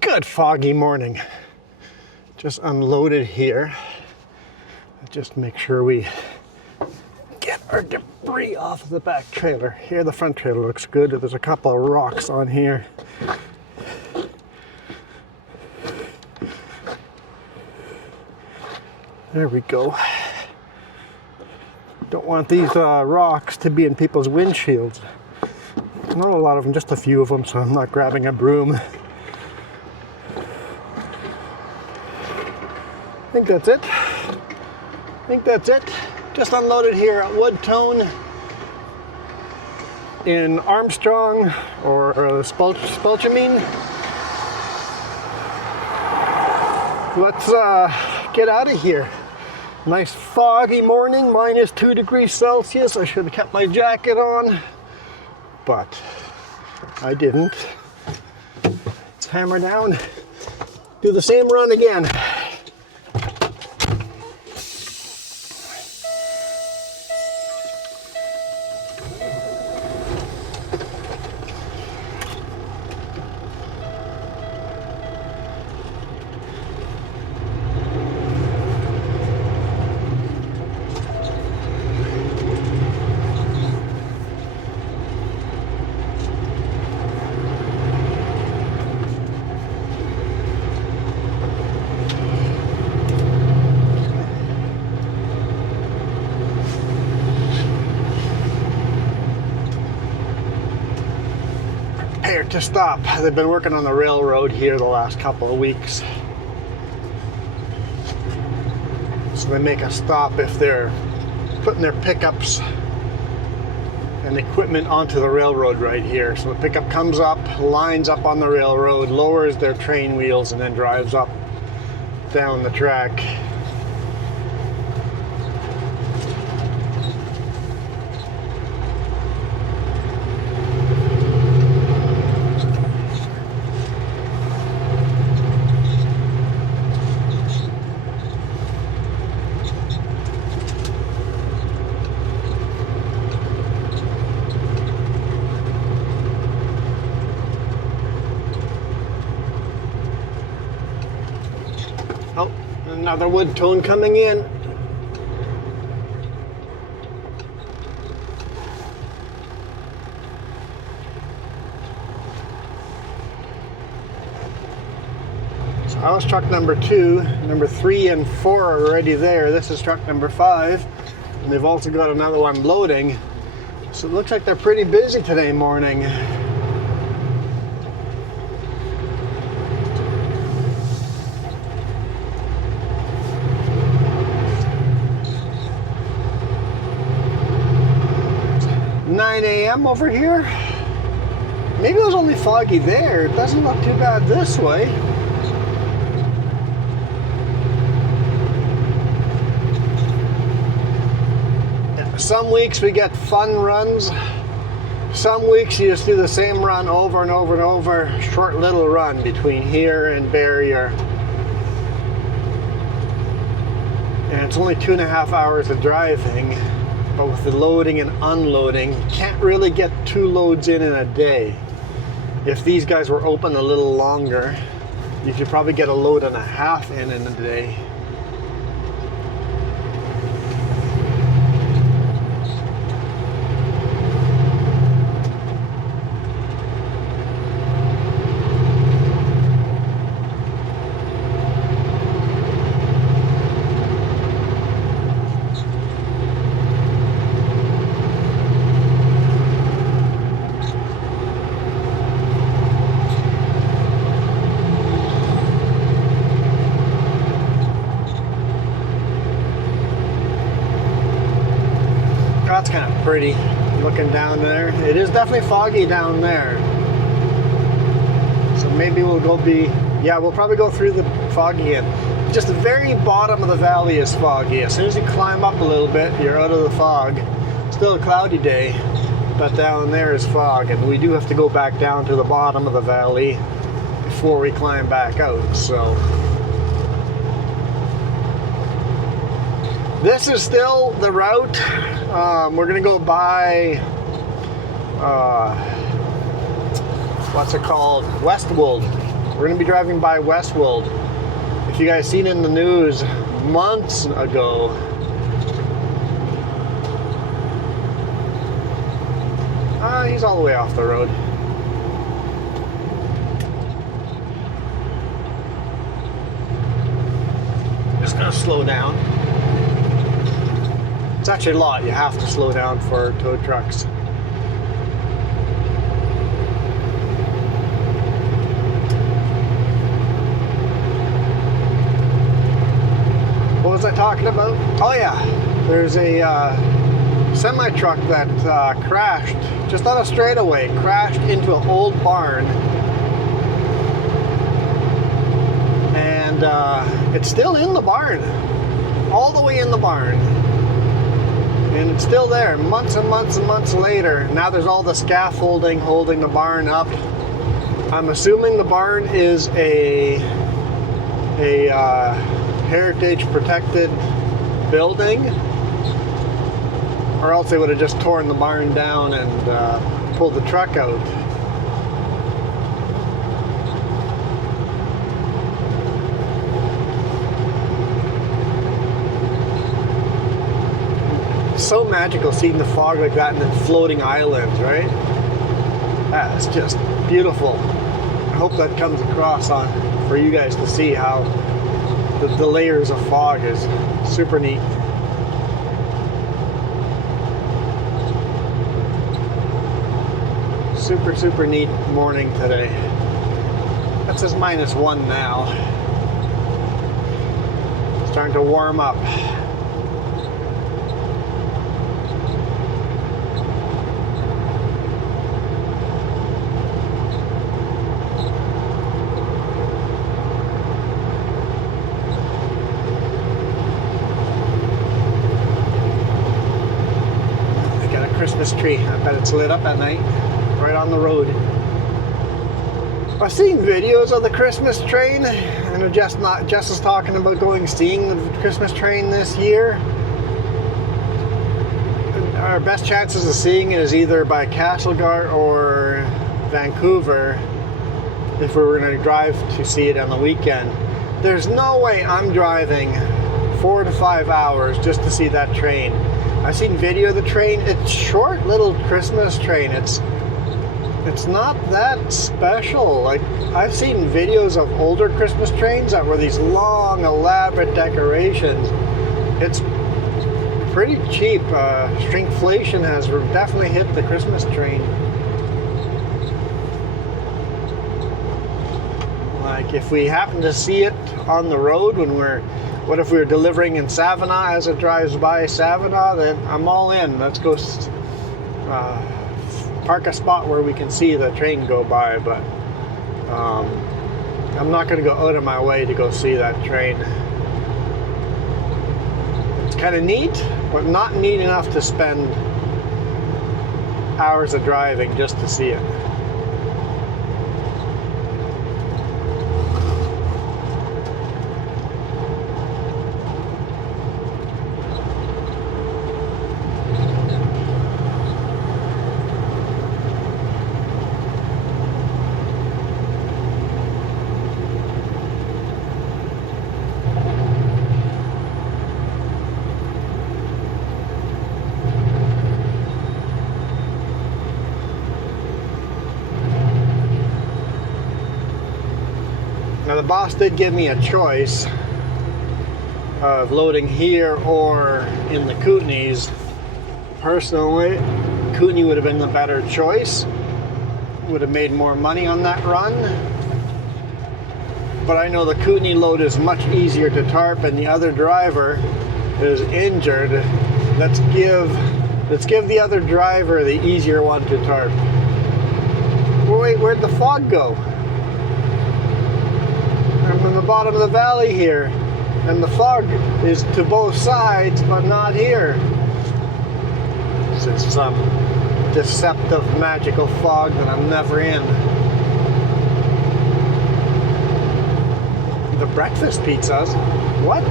Good foggy morning. Just unloaded here. Just make sure we get our debris off of the back trailer. Here the front trailer looks good. There's a couple of rocks on here. There we go. Don't want these rocks to be in people's windshields. Not a lot of them, just a few of them, so I'm not grabbing a broom. I think that's it. Just unloaded here at Woodtone in Armstrong or Spelchamine. Let's get out of here. Nice foggy morning, minus 2 degrees Celsius. I should have kept my jacket on, but I didn't. Let's hammer down, do the same run again. To stop. They've been working on the railroad here the last couple of weeks. So they make a stop if they're putting their pickups and equipment onto the railroad right here. So the pickup comes up, lines up on the railroad, lowers their train wheels, and then drives up down the track. Oh, another Woodtone coming in. So I was truck number 2, number 3 and 4 are already there. This is truck number 5, and they've also got another one loading. So it looks like they're pretty busy today morning. A.m. over here. Maybe it was only foggy there. It doesn't look too bad this way. Some weeks we get fun runs. Some weeks you just do the same run over and over and over. Short little run between here and Barrier. And it's only 2.5 hours of driving. But with the loading and unloading, you can't really get 2 loads in a day. If these guys were open a little longer, you could probably get a load and a half in a day. That's kind of pretty looking down there. It is definitely foggy down there. So maybe we'll we'll probably go through the foggy end. Just the very bottom of the valley is foggy. As soon as you climb up a little bit, you're out of the fog. Still a cloudy day, but down there is fog, and we do have to go back down to the bottom of the valley before we climb back out. So this is still the route. We're gonna go by what's it called? Westwold. We're gonna be driving by Westwold. If you guys seen in the news months ago, he's all the way off the road. Just gonna slow down. It's actually a lot. You have to slow down for tow trucks. What was I talking about? Oh yeah, there's a semi-truck that crashed just on a straightaway, crashed into an old barn, and it's still in the barn, all the way in the barn, and it's still there months and months and months later. Now there's all the scaffolding holding the barn up. I'm assuming the barn is a heritage protected building, or else they would have just torn the barn down and pulled the truck out. It's so magical seeing the fog like that and then floating islands, right? That's just beautiful. I hope that comes across for you guys to see how the layers of fog is super neat. Super neat morning today. That says -1 now. Starting to warm up. I got a Christmas tree. I bet it's lit up at night. Right on the road. I've seen videos of the Christmas train, and Jess is talking about seeing the Christmas train this year. Our best chances of seeing it is either by Castlegar or Vancouver, if we were going to drive to see it on the weekend. There's no way I'm driving 4 to 5 hours just to see that train. I've seen video of the train. It's short little Christmas train. It's not that special. Like, I've seen videos of older Christmas trains that were these long, elaborate decorations. It's pretty cheap. Shrinkflation has definitely hit the Christmas train. Like, if we happen to see it on the road what if we were delivering in Savannah as it drives by Savannah, then I'm all in. Let's go park a spot where we can see the train go by, but I'm not going to go out of my way to go see that train. It's kind of neat, but not neat enough to spend hours of driving just to see it. Now the boss did give me a choice of loading here or in the Kootenays. Personally, Kootenay would have been the better choice. Would have made more money on that run. But I know the Kootenay load is much easier to tarp, and the other driver is injured. Let's give the other driver the easier one to tarp. Wait, where'd the fog go? I'm in the bottom of the valley here, and the fog is to both sides, but not here. This is some deceptive, magical fog that I'm never in. The breakfast pizzas? What?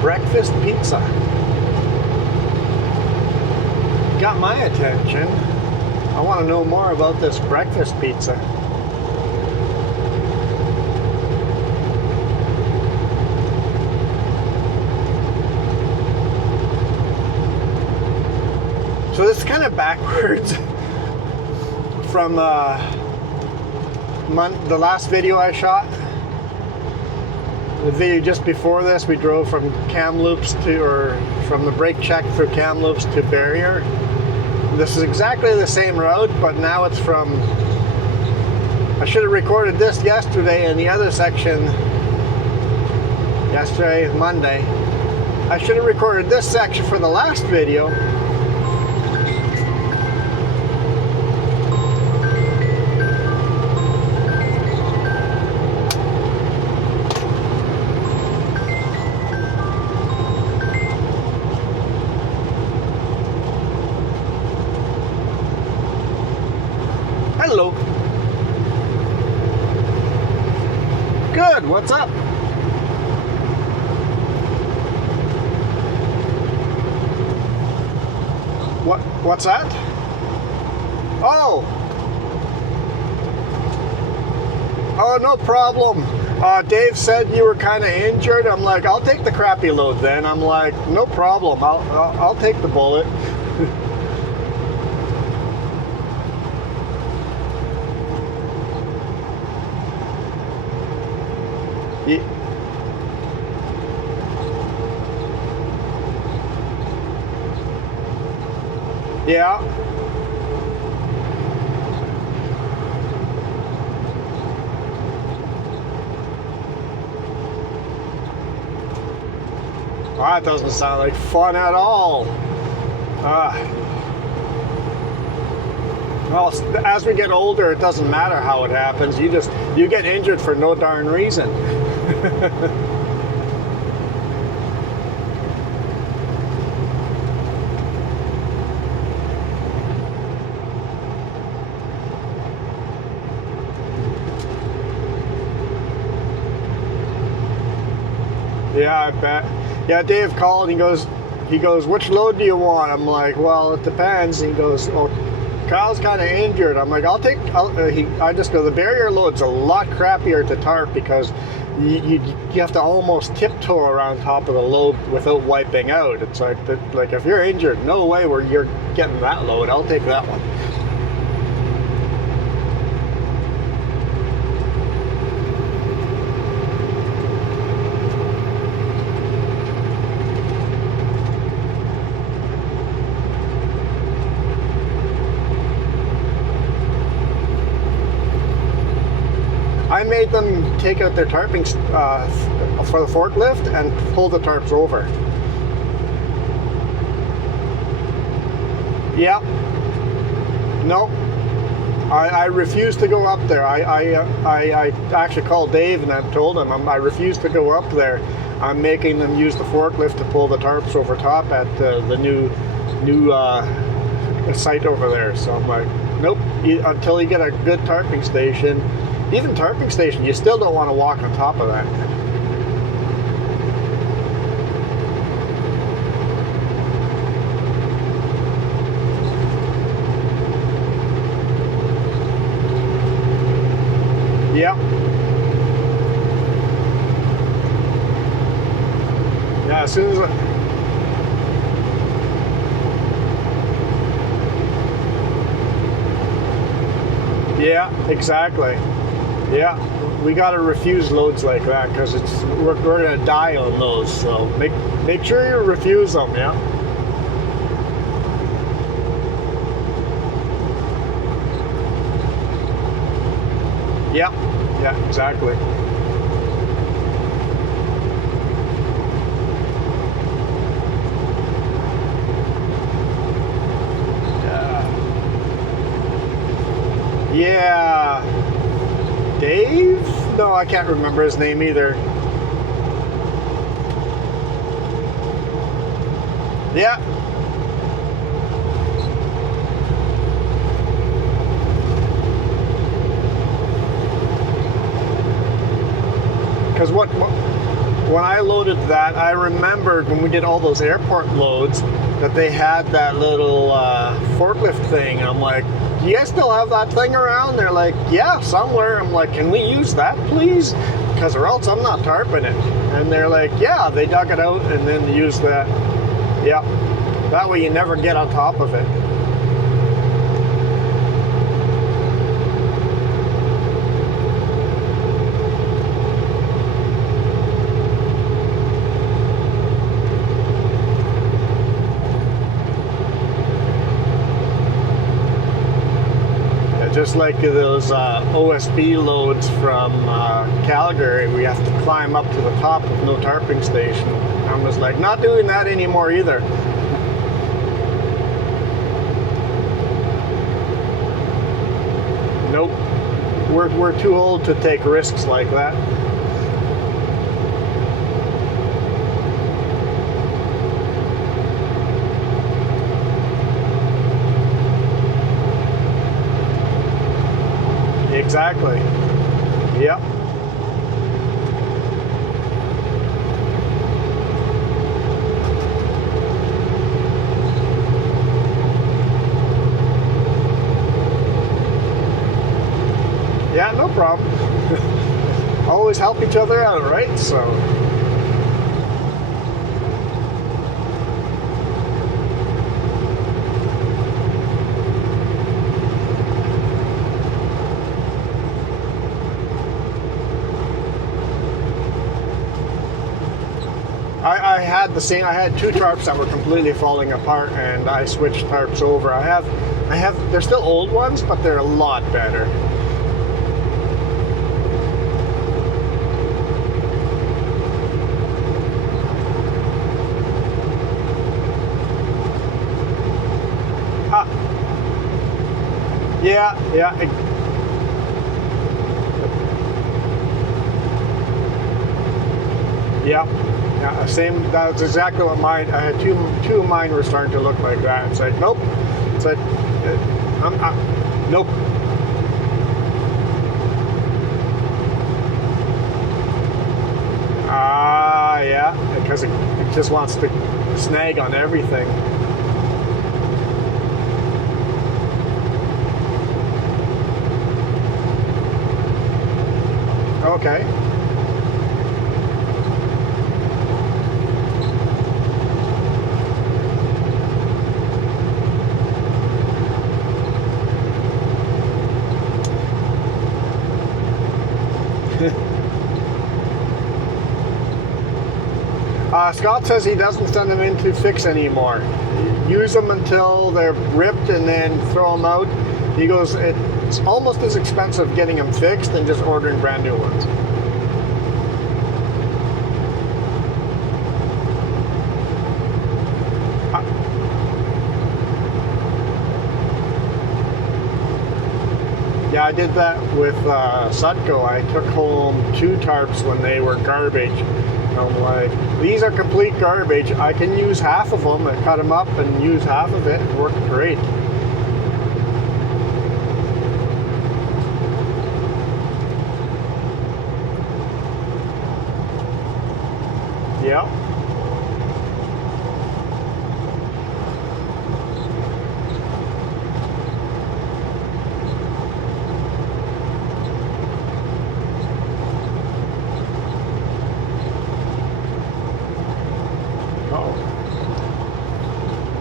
Breakfast pizza. Got my attention. I want to know more about this breakfast pizza. So this is kind of backwards from the last video I shot. The video just before this, we drove from Kamloops from the brake check through Kamloops to Barrier. This is exactly the same road, but now it's from, I should have recorded this yesterday in the other section, yesterday, Monday. I should have recorded this section for the last video. Hello. Good, what's up? What's that? Oh! Oh, no problem. Dave said you were kind of injured. I'm like, I'll take the crappy load then. I'm like, no problem. I'll take the bullet. Yeah. Oh, that doesn't sound like fun at all. Well, as we get older, it doesn't matter how it happens. You get injured for no darn reason. Yeah, I bet. Yeah, Dave called. He goes, which load do you want? I'm like, well, it depends. He goes, oh, Kyle's kind of injured. I'm like, I just go, the Barrier load's a lot crappier to tarp because you have to almost tiptoe around top of the load without wiping out. It's like if you're injured, no way where you're getting that load. I'll take that one. I made them take out their tarping for the forklift and pull the tarps over. Yeah. No. I refuse to go up there. I actually called Dave and I told him I refuse to go up there. I'm making them use the forklift to pull the tarps over top at the new site over there. So I'm like, nope. Until you get a good tarping station. Even tarping station, you still don't want to walk on top of that. Yep. Yeah, as soon as yeah, exactly. Yeah, we gotta refuse loads like that because we're gonna die on those. So make sure you refuse them. Yeah. Yeah. Yeah. Exactly. Yeah. Dave? No, I can't remember his name either. Yeah. Because when I loaded that, I remembered when we did all those airport loads that they had that little forklift thing. I'm like, do you guys still have that thing around? They're like, yeah, somewhere. I'm like, can we use that, please? Because or else I'm not tarping it. And they're like, yeah, they dug it out and then used that. Yeah, That way you never get on top of it. Just like those OSB loads from Calgary, we have to climb up to the top with no tarping station. I was like, not doing that anymore either. Nope, we're too old to take risks like that. Exactly. Yep. Yeah, no problem. Always help each other out, right? So. I had the same. I had two tarps that were completely falling apart, and I switched tarps over. I have. They're still old ones, but they're a lot better. Yeah. Yeah, same. That was exactly what mine. I had two of mine were starting to look like that. It's like, nope. It's like, nope. Yeah, because it just wants to snag on everything. Okay. Scott says he doesn't send them in to fix anymore. Use them until they're ripped and then throw them out. He goes, it's almost as expensive getting them fixed than just ordering brand new ones. Yeah, I did that with Sutco. I took home two tarps when they were garbage. I'm like, these are complete garbage. I can use half of them. I cut them up and use half of it. It worked great. Yeah.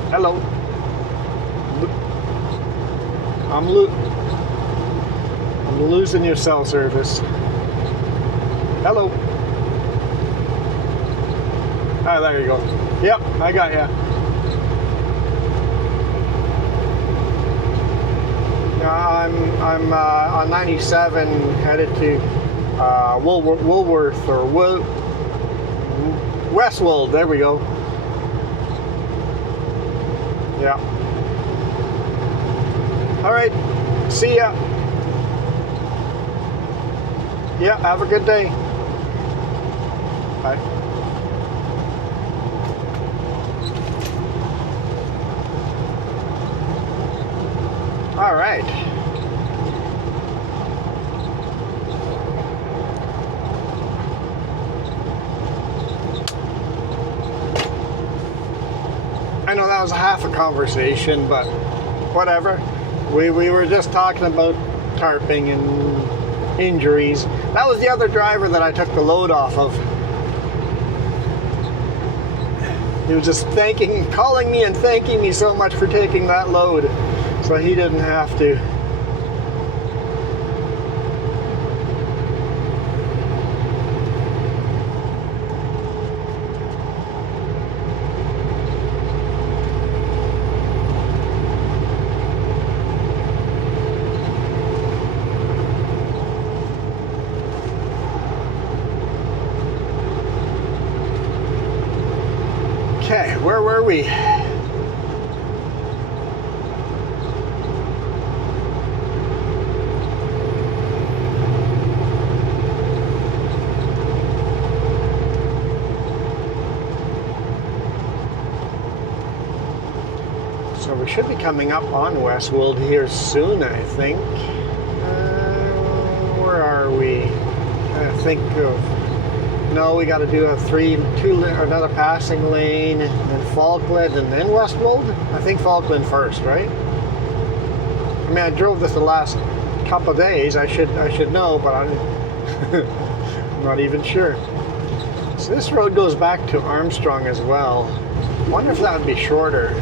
Hello. I'm losing your cell service. Hello. Ah, there you go. Yep, I got ya. I'm on 97 headed to Woolworth or Westwold. There we go. Yeah. All right. See ya. Yeah. Have a good day. Bye. All right. I know that was half a conversation, but whatever. We were just talking about tarping and injuries. That was the other driver that I took the load off of. He was just calling me and thanking me so much for taking that load, so he didn't have to. Okay, where were we? So we should be coming up on Westwold here soon, I think. Where are we? I think of... No, we got to do another passing lane, and Falkland, and then Westwold. I think Falkland first, right? I mean, I drove this the last couple of days. I should know, but I'm not even sure. So this road goes back to Armstrong as well. I wonder if that would be shorter.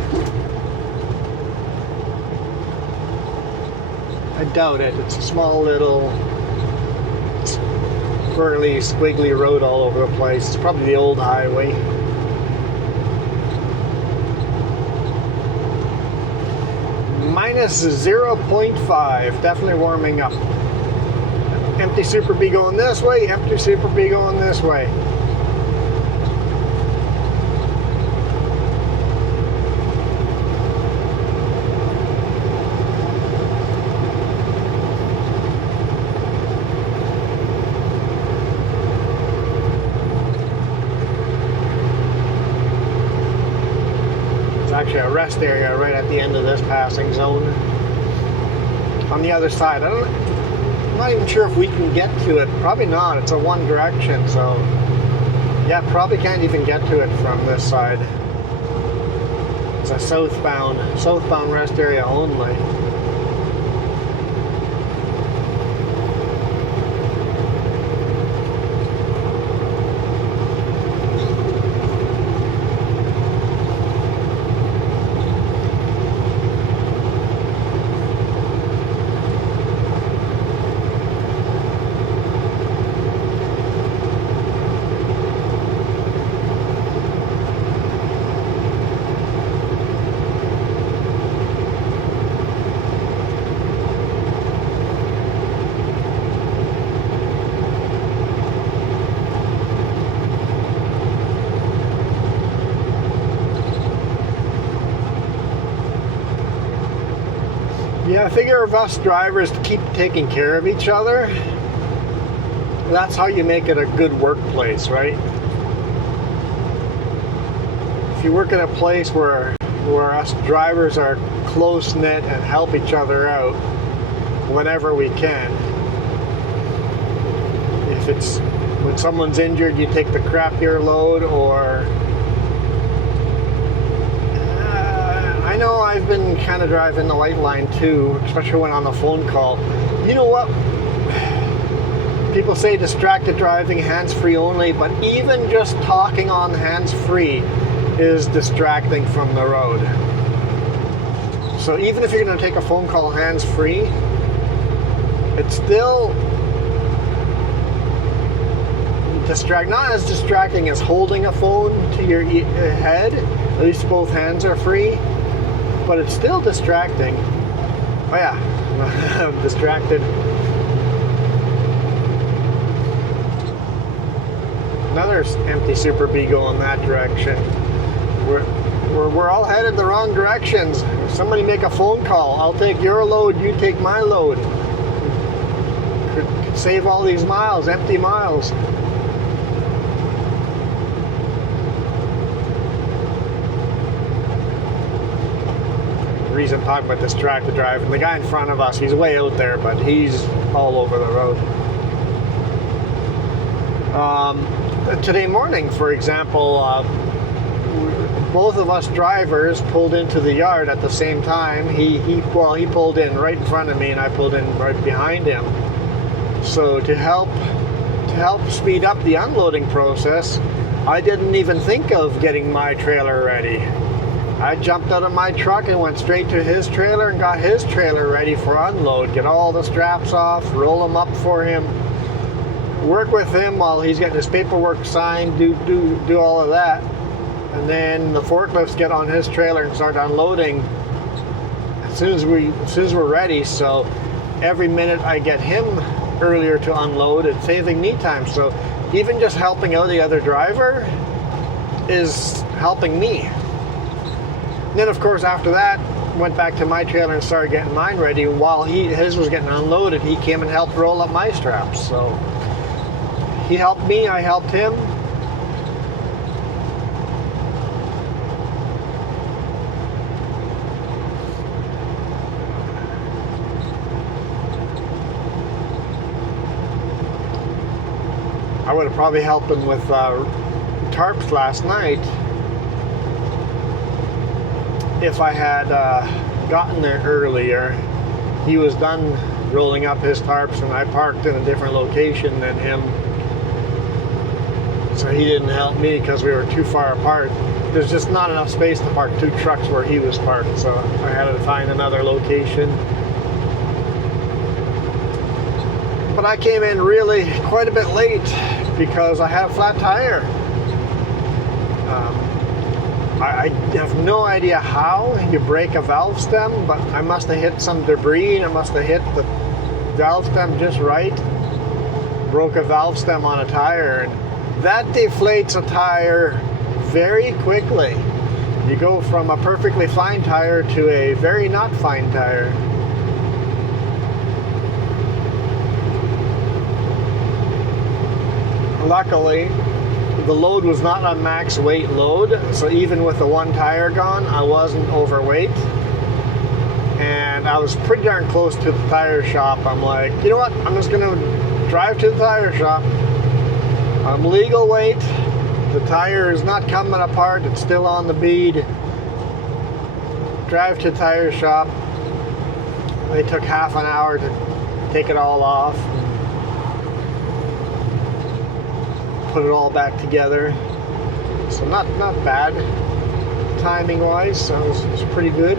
I doubt it. It's a small little squirrely, squiggly road all over the place. It's probably the old highway. Minus 0.5. Definitely warming up. Empty Super B going this way. Empty Super B going this way. Actually a rest area right at the end of this passing zone on the other side. I'm not even sure if we can get to it. Probably not. It's a one direction, so yeah, probably can't even get to it from this side. It's a southbound rest area only. Yeah, I figure if us drivers keep taking care of each other, that's how you make it a good workplace, right? If you work in a place where us drivers are close-knit and help each other out whenever we can. If it's when someone's injured, you take the crappier load, or I know I've been kind of driving the white line too, especially when on the phone call. You know what? People say distracted driving, hands-free only, but even just talking on hands-free is distracting from the road. So even if you're going to take a phone call hands-free, it's still not as distracting as holding a phone to your head. At least both hands are free. But it's still distracting. Oh yeah, I'm distracted. Another empty Super B going that direction. We're all headed the wrong directions. If somebody make a phone call, I'll take your load, you take my load. Could save all these miles, empty miles. The reason I'm talking about distracted driving, the guy in front of us, he's way out there, but he's all over the road. Today morning, for example, both of us drivers pulled into the yard at the same time. He pulled in right in front of me, and I pulled in right behind him. So to help speed up the unloading process, I didn't even think of getting my trailer ready. I jumped out of my truck and went straight to his trailer and got his trailer ready for unload. Get all the straps off, roll them up for him, work with him while he's getting his paperwork signed, do all of that. And then the forklifts get on his trailer and start unloading as soon as we're ready. So every minute I get him earlier to unload, it's saving me time. So even just helping out the other driver is helping me. And then of course after that, went back to my trailer and started getting mine ready. While his was getting unloaded, he came and helped roll up my straps. So he helped me, I helped him. I would have probably helped him with tarps last night if I had gotten there earlier. He was done rolling up his tarps and I parked in a different location than him, so he didn't help me because we were too far apart. There's just not enough space to park two trucks where he was parked, so I had to find another location. But I came in really quite a bit late because I had a flat tire. I have no idea how you break a valve stem, but I must have hit some debris and I must have hit the valve stem just right. Broke a valve stem on a tire, and that deflates a tire very quickly. You go from a perfectly fine tire to a very not fine tire. Luckily, the load was not a max weight load, so even with the one tire gone, I wasn't overweight. And I was pretty darn close to the tire shop. I'm like, you know what? I'm just going to drive to the tire shop. I'm legal weight. The tire is not coming apart. It's still on the bead. Drive to the tire shop. They took half an hour to take it all off. Put it all back together. So not bad timing wise, so it was pretty good.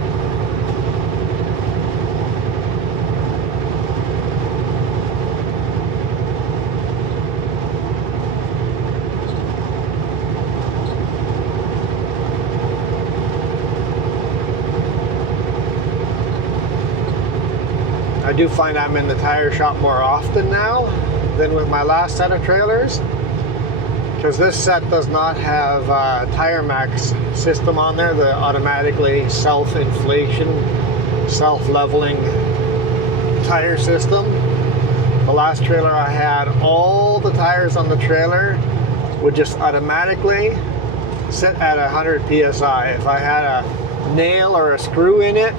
I do find I'm in the tire shop more often now than with my last set of trailers, because this set does not have Tire Max system on there, the automatically self-inflation, self-leveling tire system. The last trailer I had, all the tires on the trailer would just automatically sit at 100 psi. If I had a nail or a screw in it,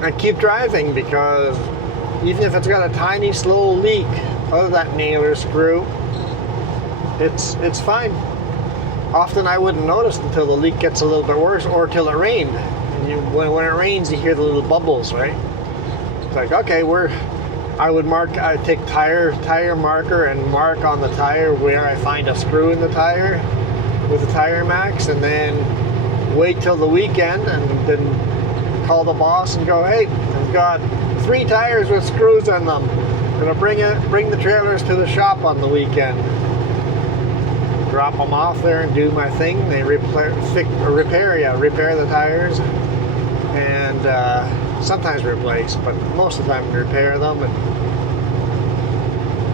I'd keep driving, because even if it's got a tiny slow leak out of that nail or screw, it's fine. Often I wouldn't notice until the leak gets a little bit worse, or till it rained. And when it rains, you hear the little bubbles, right? It's like, okay, I'd take tire marker and mark on the tire where I find a screw in the tire with the Tire Max, and then wait till the weekend and then call the boss and go, hey, I've got 3 tires with screws in them. I'm gonna bring the trailers to the shop on the weekend. Drop them off there and do my thing. They repair the tires, and sometimes replace, but most of the time repair them. And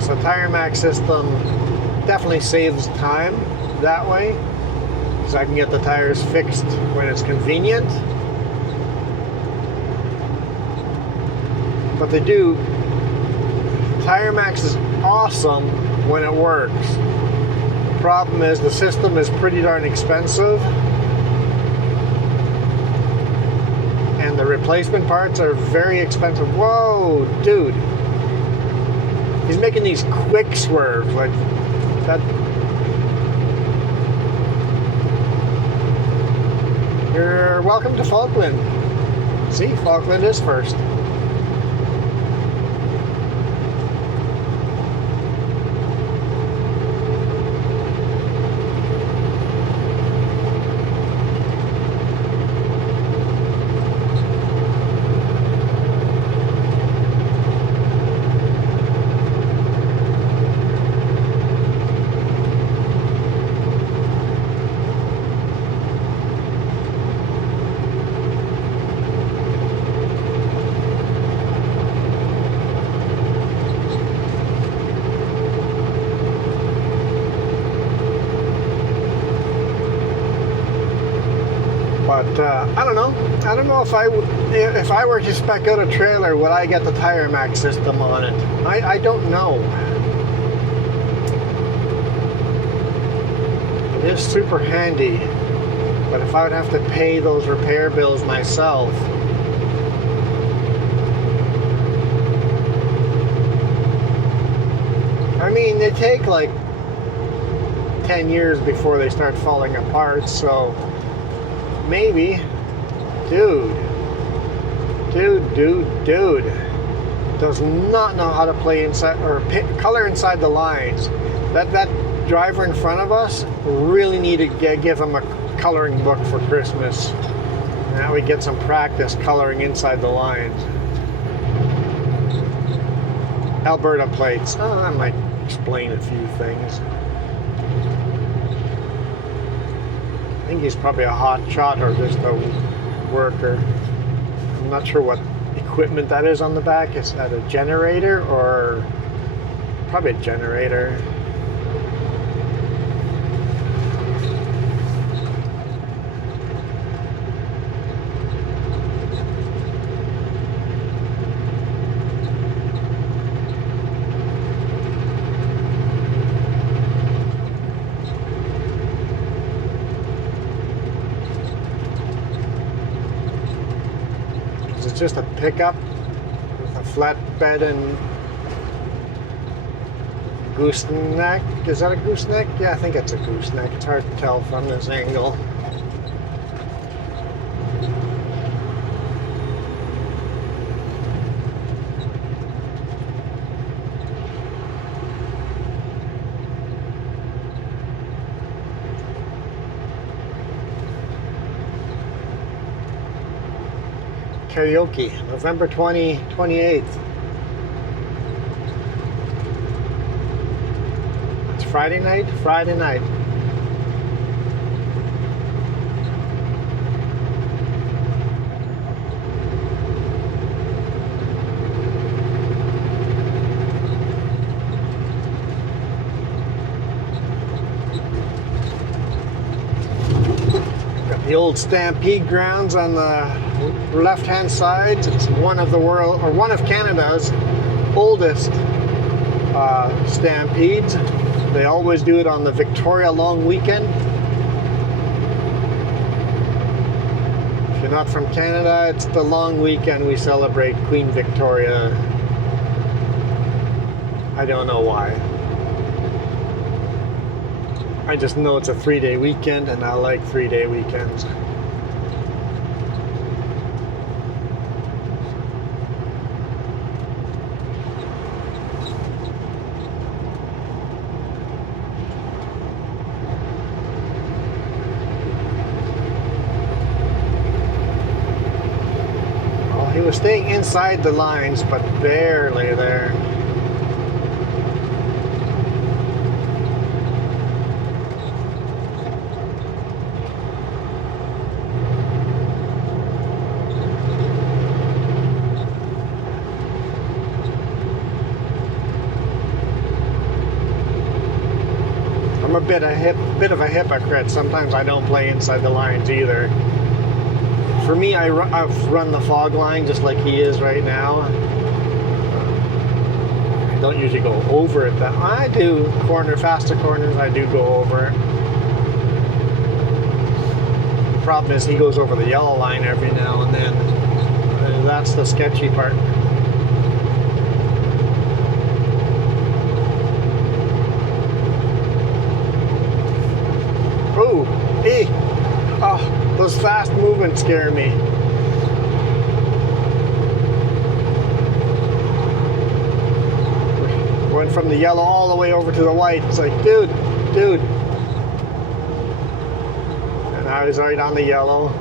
so Tire Max system definitely saves time that way, because I can get the tires fixed when it's convenient. But Tire Max is awesome when it works. Problem is, the system is pretty darn expensive, and the replacement parts are very expensive. Whoa, dude, he's making these quick swerves like that. You're welcome to Falkland. See, Falkland is first. I don't know. I don't know if I were to spec out a trailer, would I get the Tire Max system on it? I don't know. It is super handy, but if I would have to pay those repair bills myself, I mean, they take like 10 years before they start falling apart, so maybe. Dude does not know how to play inside or color inside the lines. That driver in front of us really need to give him a coloring book for Christmas. Now we get some practice coloring inside the lines. Alberta plates. Oh, that might explain a few things. I think he's probably a hot shot or just a worker. I'm not sure what equipment that is on the back. Is that a generator or probably a generator? It's just a pickup with a flatbed and gooseneck. Is that a gooseneck? Yeah, I think it's a gooseneck. It's hard to tell from this angle. Karaoke, November 28th. It's Friday night? Friday night. Got the old Stampede grounds on the left-hand side. It's one of Canada's oldest stampedes. They always do it on the Victoria long weekend. If you're not from Canada, it's the long weekend we celebrate Queen Victoria. I don't know why. I just know it's a 3-day weekend and I like 3-day weekends. He was staying inside the lines, but barely there. I'm a bit of a hypocrite. Sometimes I don't play inside the lines either. For me, I've run the fog line just like he is right now. I don't usually go over it. I do faster corners, I do go over it. The problem is he goes over the yellow line every now and then. That's the sketchy part. Oh, hey! Oh. Those fast movements scare me. Went from the yellow all the way over to the white. It's like, dude. And now he's right on the yellow.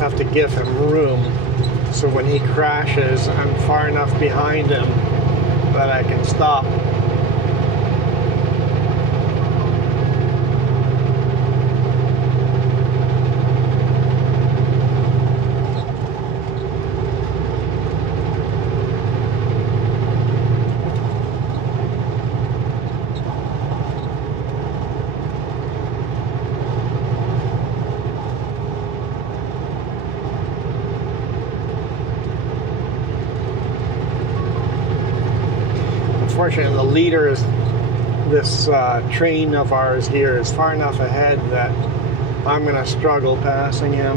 Have to give him room so when he crashes I'm far enough behind him that I can stop. unfortunately, the leader is this train of ours here is far enough ahead that I'm going to struggle passing him.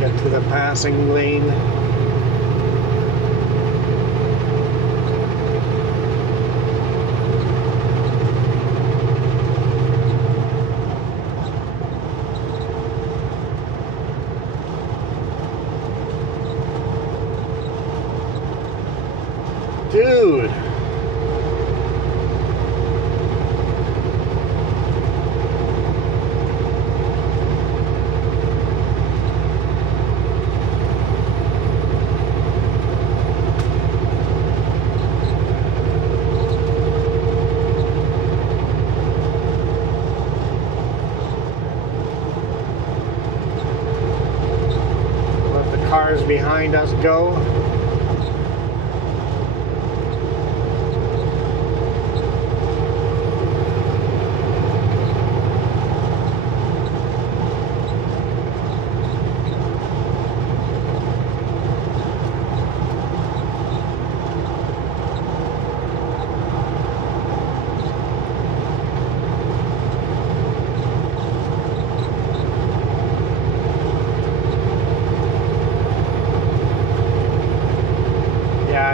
Get to the passing lane. Dude. Let the cars behind us go.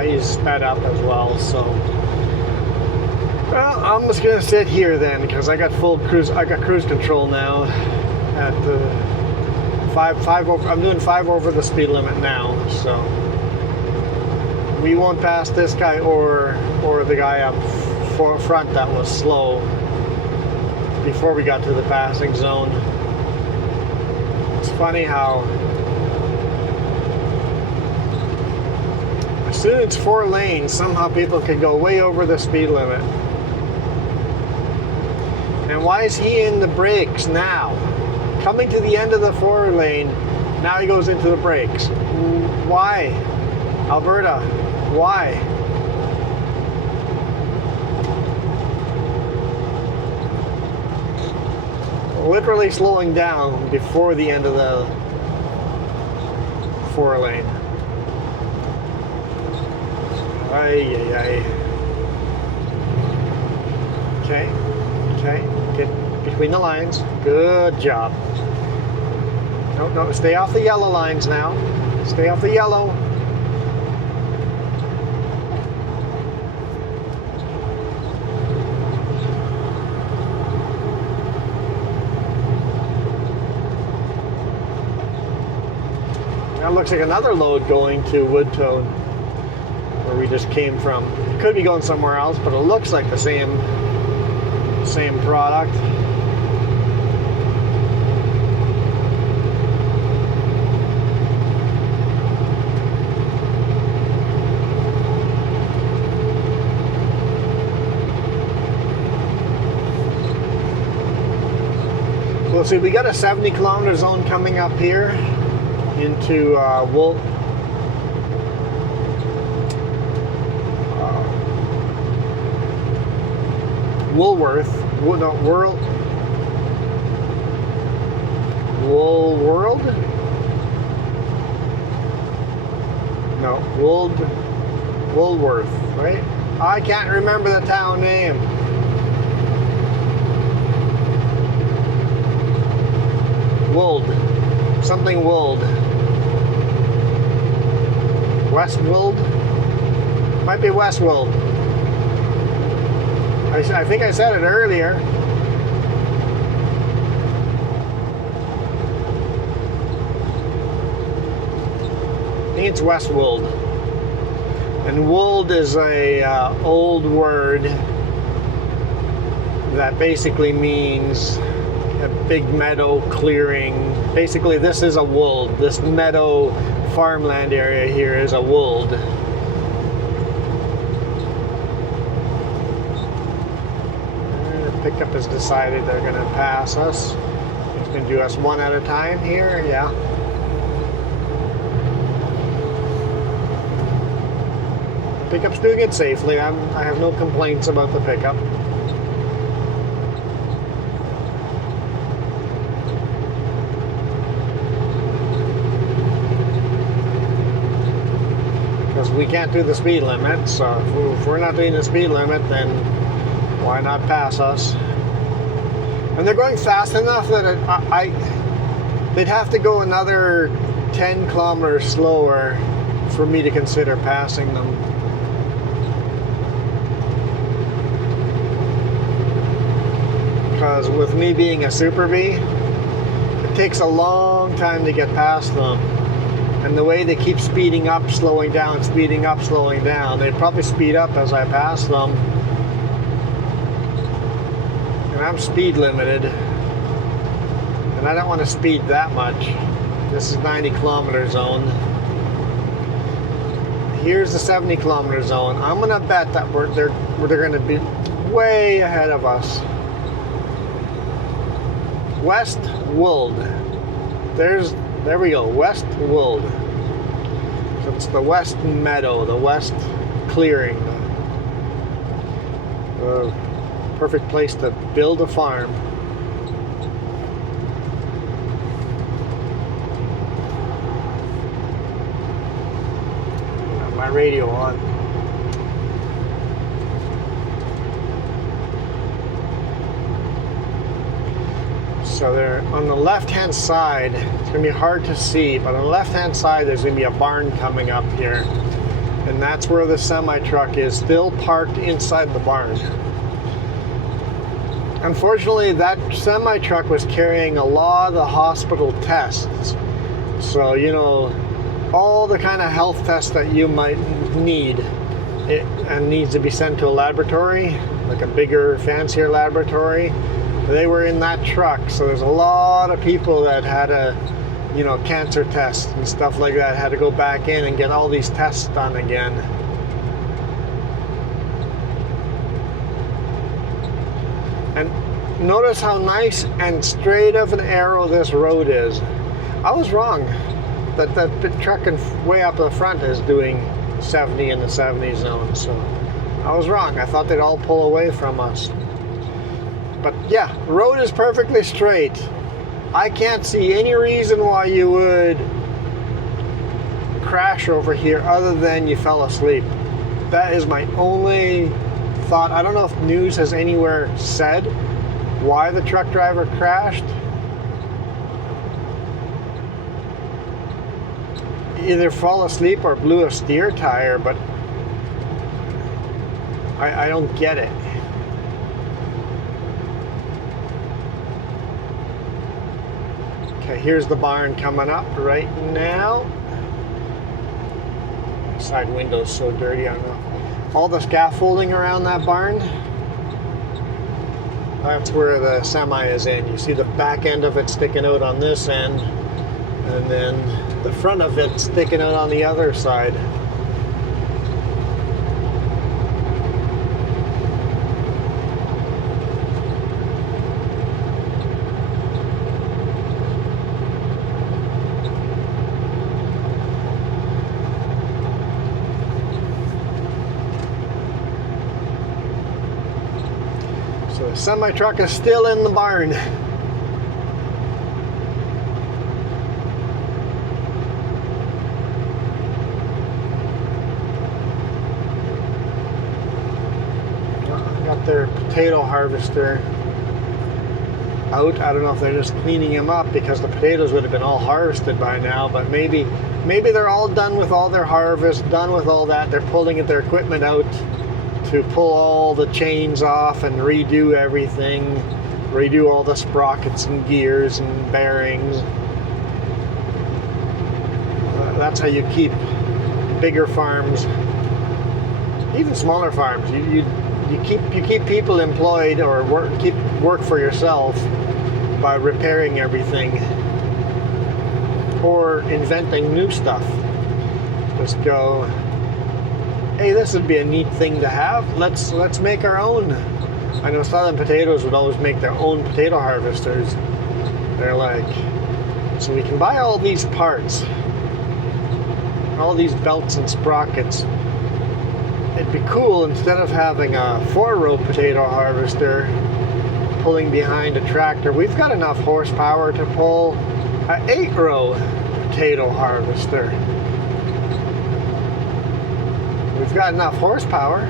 He's sped up as well, so well, I'm just gonna sit here then because I got cruise control now at the five over. I'm doing 5 over the speed limit now, so we won't pass this guy or the guy up front that was slow before we got to the passing zone. It's funny how as soon as it's 4 lanes, somehow people can go way over the speed limit. And why is he in the brakes now? Coming to the end of the 4 lane, now he goes into the brakes. Why? Alberta, why? Literally slowing down before the end of the 4 lane. Okay, get between the lines. Good job. No, stay off the yellow lines now. Stay off the yellow. That looks like another load going to Woodtone, where we just came from. It could be going somewhere else, but it looks like the same product. Well, see, we got a 70-kilometer zone coming up here into Woolworth, Woolworld? No, Woolworth, right? I can't remember the town name. Wold, something Wold. Westwold? Might be Westwold. I think I said it earlier. I think it's Westwold. And wold is a old word that basically means a big meadow clearing. Basically, this is a wold. This meadow farmland area here is a wold. Pickup has decided they're going to pass us. It's going to do us one at a time here, yeah. Pickup's doing it safely. I have no complaints about the pickup. Because we can't do the speed limit, so if we're not doing the speed limit, then why not pass us? And they're going fast enough that they'd have to go another 10 kilometers slower for me to consider passing them. Because with me being a Super B, it takes a long time to get past them. And the way they keep speeding up, slowing down, speeding up, slowing down, they'd probably speed up as I pass them. And I'm speed limited. And I don't want to speed that much. This is 90 kilometer zone. Here's the 70 kilometer zone. I'm gonna bet that they're gonna be way ahead of us. Westwold. There we go, Westwold. So it's the West Meadow, the West Clearing. The perfect place to build a farm. My radio on. So they're on the left-hand side. It's going to be hard to see, but on the left-hand side, there's going to be a barn coming up here, and that's where the semi-truck is, still parked inside the barn. Unfortunately, that semi-truck was carrying a lot of the hospital tests. So, you know, all the kind of health tests that you might need, and needs to be sent to a laboratory, like a bigger, fancier laboratory. They were in that truck, so there's a lot of people that had cancer tests and stuff like that, had to go back in and get all these tests done again. And notice how nice and straight of an arrow this road is. I was wrong. That big truck way up the front is doing 70 in the 70 zone, so I was wrong. I thought they'd all pull away from us. But yeah, the road is perfectly straight. I can't see any reason why you would crash over here other than you fell asleep. That is my only thought. I don't know if news has anywhere said why the truck driver crashed. Either fall asleep or blew a steer tire, but I don't get it. Okay, here's the barn coming up right now. Side window's so dirty, I don't know. All the scaffolding around that barn, that's where the semi is in. You see the back end of it sticking out on this end, and then the front of it sticking out on the other side. So the semi-truck is still in the barn. Got their potato harvester out. I don't know if they're just cleaning them up because the potatoes would have been all harvested by now, but maybe they're all done with all their harvest, done with all that. They're pulling their equipment out to pull all the chains off and redo everything, redo all the sprockets and gears and bearings. That's how you keep bigger farms, even smaller farms. You keep people employed or work for yourself by repairing everything or inventing new stuff. Just go, hey, this would be a neat thing to have. Let's make our own. I know Southern Potatoes would always make their own potato harvesters. They're like, so we can buy all these parts, all these belts and sprockets, it'd be cool, instead of having a 4-row potato harvester pulling behind a tractor, we've got enough horsepower to pull an 8-row potato harvester. We've got enough horsepower.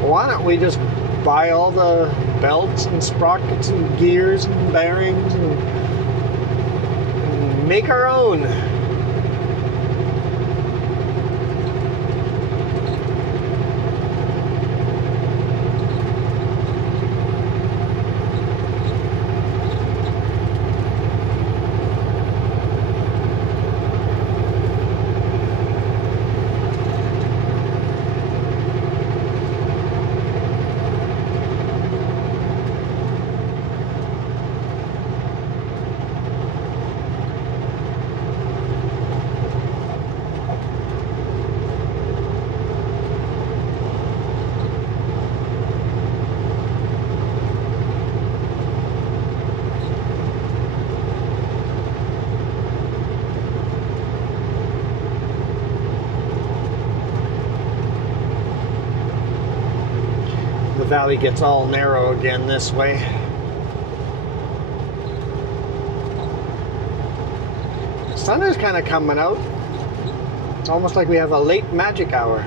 Why don't we just buy all the belts and sprockets and gears and bearings and make our own? The valley gets all narrow again this way. The sun is kind of coming out. It's almost like we have a late magic hour.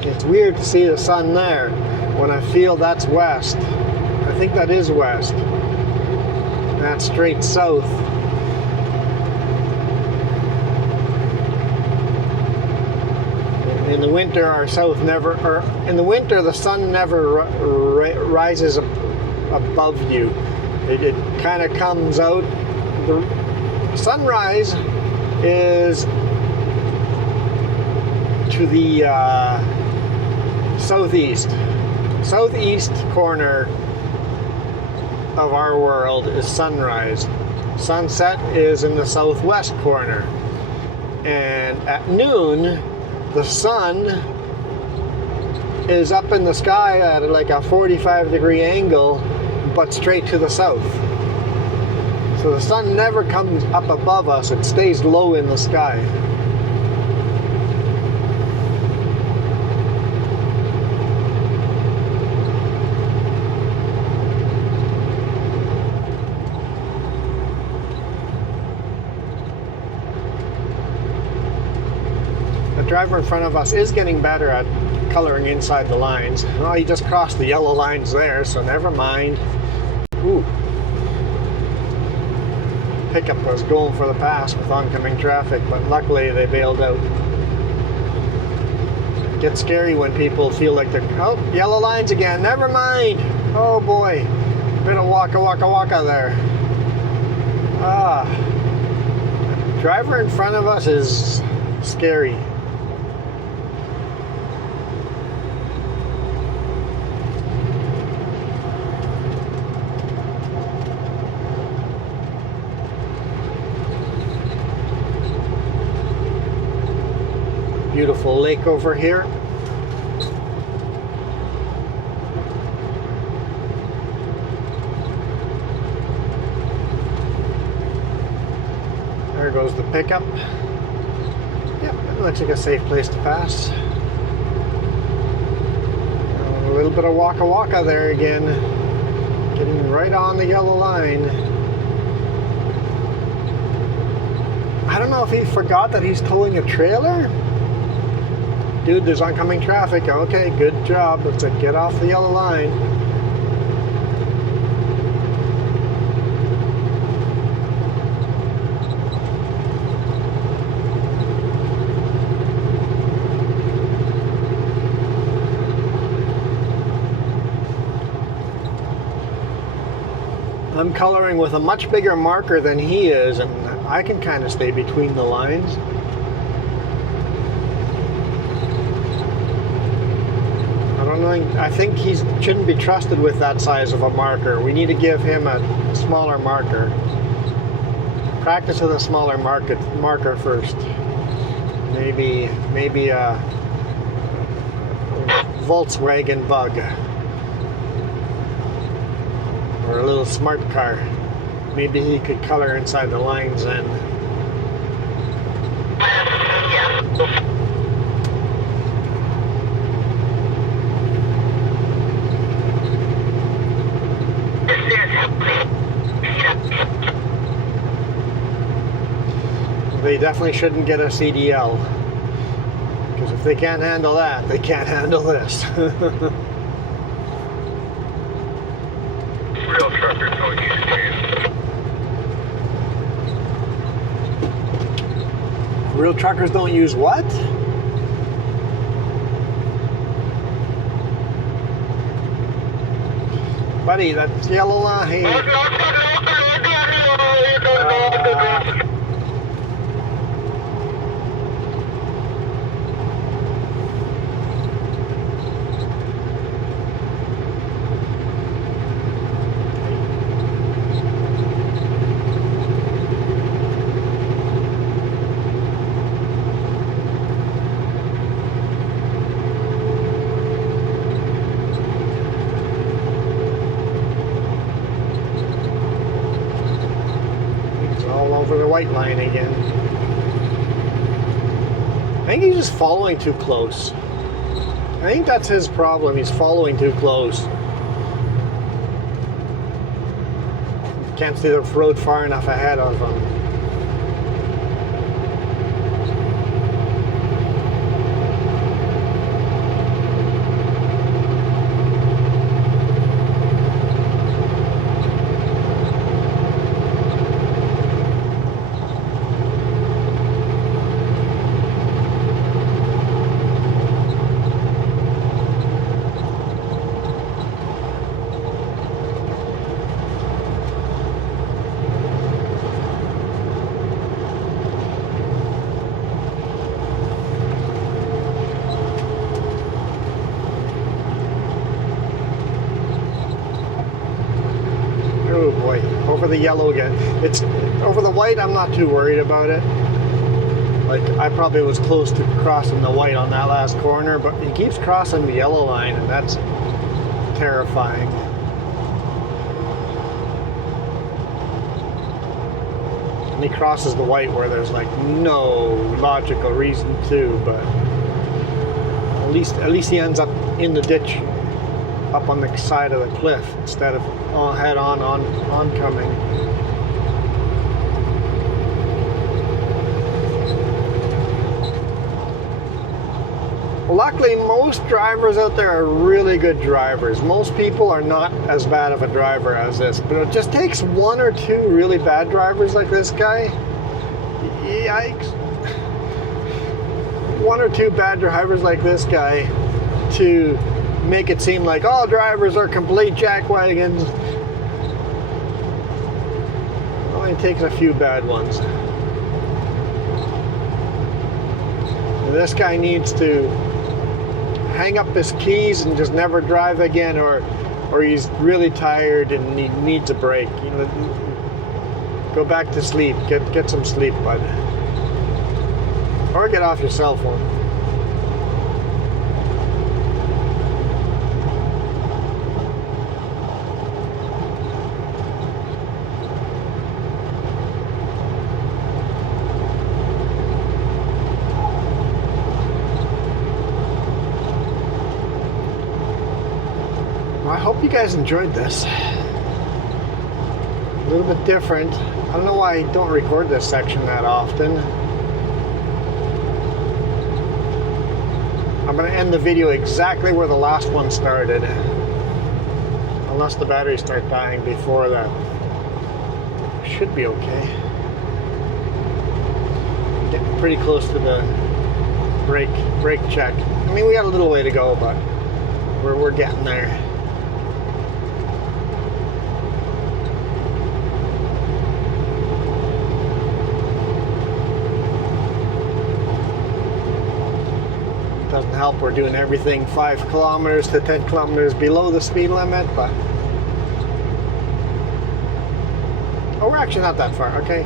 It's weird to see the sun there when I feel that's west. I think that is west. That's straight south. In the winter, in the winter, the sun never rises above you. It kind of comes out. The sunrise is to the southeast corner of our world is sunrise. Sunset is in the southwest corner. And at noon, the sun is up in the sky at like a 45-degree angle, but straight to the south. So the sun never comes up above us, it stays low in the sky. The driver in front of us is getting better at coloring inside the lines. Well, he just crossed the yellow lines there, so never mind. Ooh. Pickup was going for the pass with oncoming traffic, but luckily they bailed out. It gets scary when people feel like they're, oh, yellow lines again, never mind. Oh boy, bit of waka there. Ah. Driver in front of us is scary. Beautiful lake over here. There goes the pickup. Yep, it looks like a safe place to pass. A little bit of waka there again. Getting right on the yellow line. I don't know if he forgot that he's towing a trailer. Dude, there's oncoming traffic. Okay, good job. Let's get off the yellow line. I'm coloring with a much bigger marker than he is, and I can kind of stay between the lines. I think he shouldn't be trusted with that size of a marker. We need to give him a smaller marker. Practice with a smaller marker first. Maybe a Volkswagen Bug or a little smart car. Maybe he could color inside the lines then. They definitely shouldn't get a CDL. Because if they can't handle that, they can't handle this. Real truckers don't use these. Real truckers don't use what? Buddy, that's yellow line. White line again. I think he's just following too close. I think that's his problem. He's following too close. Can't see the road far enough ahead of him. Oh boy, over the yellow again. It's over the white, I'm not too worried about it. Like, I probably was close to crossing the white on that last corner, but he keeps crossing the yellow line, and that's terrifying. And he crosses the white where there's like no logical reason to, but at least he ends up in the ditch up on the side of the cliff instead of head on oncoming. Well, luckily, most drivers out there are really good drivers. Most people are not as bad of a driver as this, but it just takes one or two really bad drivers like this guy. Yikes. One or two bad drivers like this guy to make it seem like all drivers are complete jackwagons. It only takes a few bad ones. And this guy needs to hang up his keys and just never drive again, or he's really tired and he needs a break. You know, go back to sleep. Get some sleep, bud. Or get off your cell phone. I hope you guys enjoyed this. A little bit different. I don't know why I don't record this section that often. I'm going to end the video exactly where the last one started. Unless the batteries start dying before that. Should be okay. Getting pretty close to the brake check. I mean, we got a little way to go, but we're getting there. Doesn't help we're doing everything 5 kilometers to 10 kilometers below the speed limit, but oh, we're actually not that far. Okay,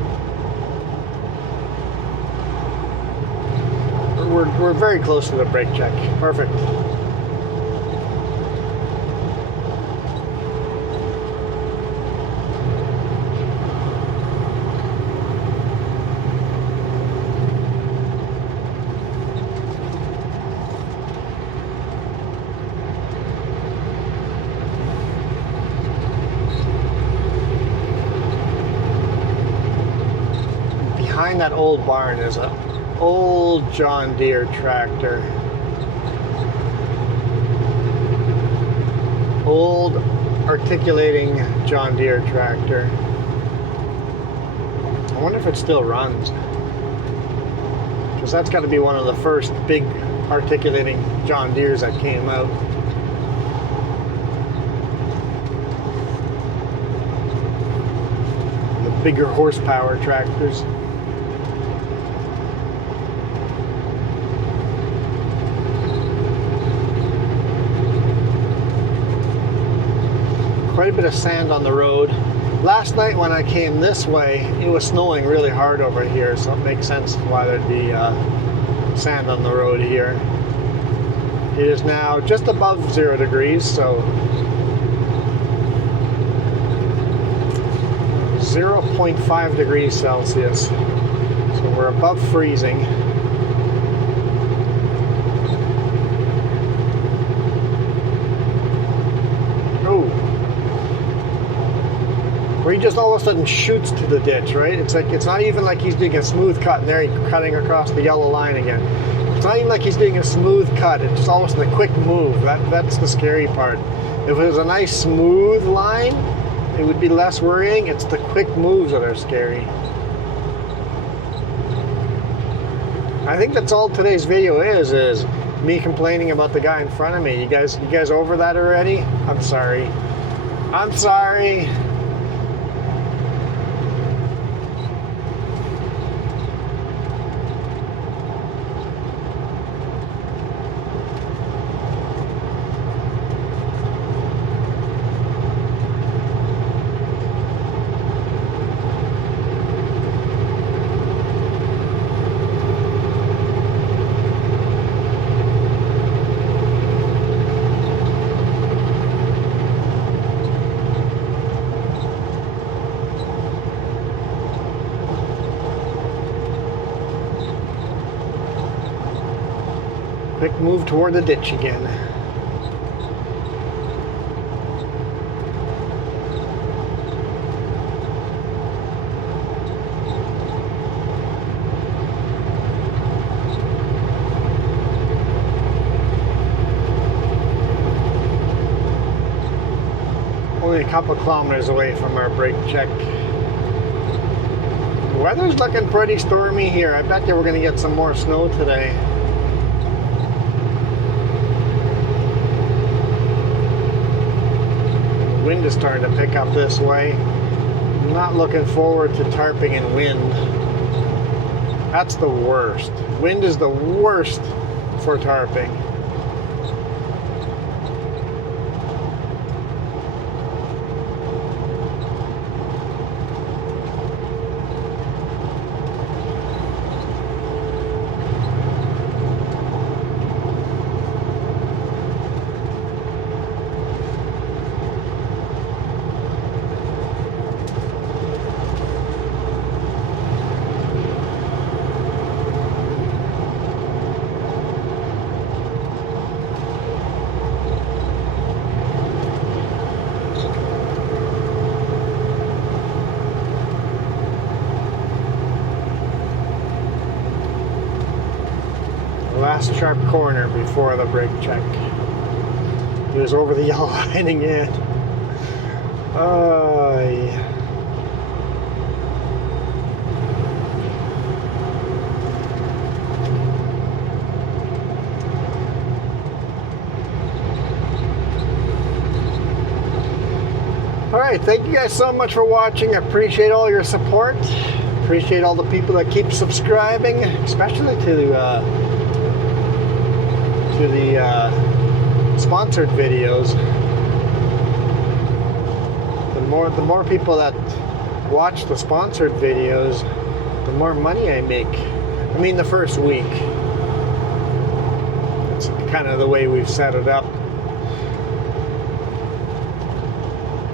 we're very close to the brake check. Perfect. behind that old barn is an old John Deere tractor. Old articulating John Deere tractor. I wonder if it still runs. Because that's got to be one of the first big articulating John Deeres that came out. The bigger horsepower tractors. Quite a bit of sand on the road. Last night when I came this way, it was snowing really hard over here, so it makes sense why there'd be sand on the road here. It is now just above 0 degrees, so 0.5 degrees Celsius. So we're above freezing. Where he just all of a sudden shoots to the ditch, right? It's like, it's not even like he's doing a smooth cut and there he's cutting across the yellow line again. It's not even like he's doing a smooth cut. It's just all of a sudden a quick move. That's the scary part. If it was a nice smooth line, it would be less worrying. It's the quick moves that are scary. I think that's all today's video is me complaining about the guy in front of me. You guys over that already? I'm sorry. I'm sorry. Quick move toward the ditch again. Only a couple kilometers away from our brake check. The weather's looking pretty stormy here. I bet you we're going to get some more snow today. Wind is starting to pick up this way. I'm not looking forward to tarping in wind. That's the worst. Wind is the worst for tarping. Last sharp corner before the brake check. He was over the yellow line again. Yeah. Alright, thank you guys so much for watching. I appreciate all your support. Appreciate all the people that keep subscribing, especially to the sponsored videos. The more people that watch the sponsored videos, the more money I make. I mean, the first week. It's kind of the way we've set it up.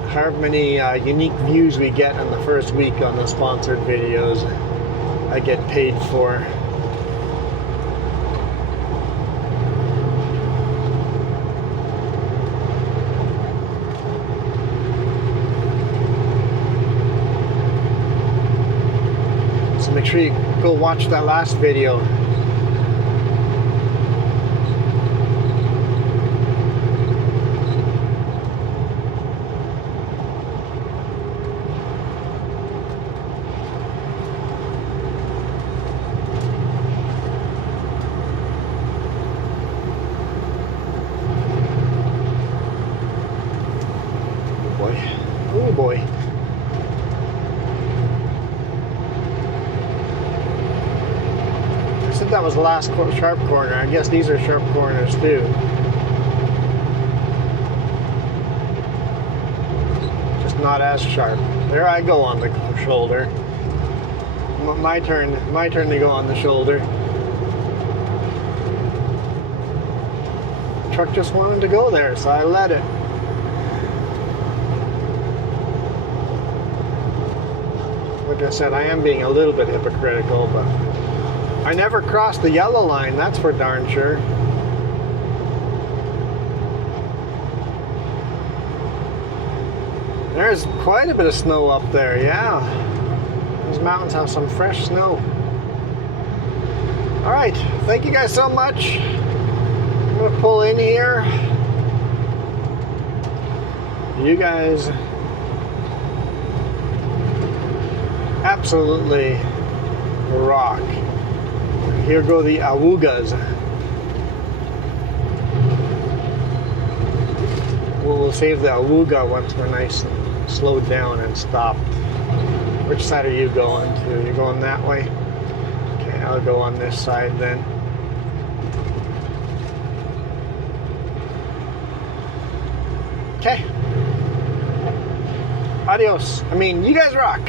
However many unique views we get in the first week on the sponsored videos, I get paid for. make sure you go watch that last video. Oh boy. I said that was the last sharp corner. I guess these are sharp corners too. Just not as sharp. There I go on the shoulder. My turn to go on the shoulder. The truck just wanted to go there, so I let it. Like I said, I am being a little bit hypocritical, but I never crossed the yellow line, that's for darn sure. There's quite a bit of snow up there, yeah. These mountains have some fresh snow. Alright, thank you guys so much. I'm going to pull in here. You guys absolutely rock. Here go the awugas. We'll save the awuga once we're nice and slowed down and stopped. Which side are you going to? You're going that way? Okay, I'll go on this side then. Okay. Adios. I mean, you guys rock.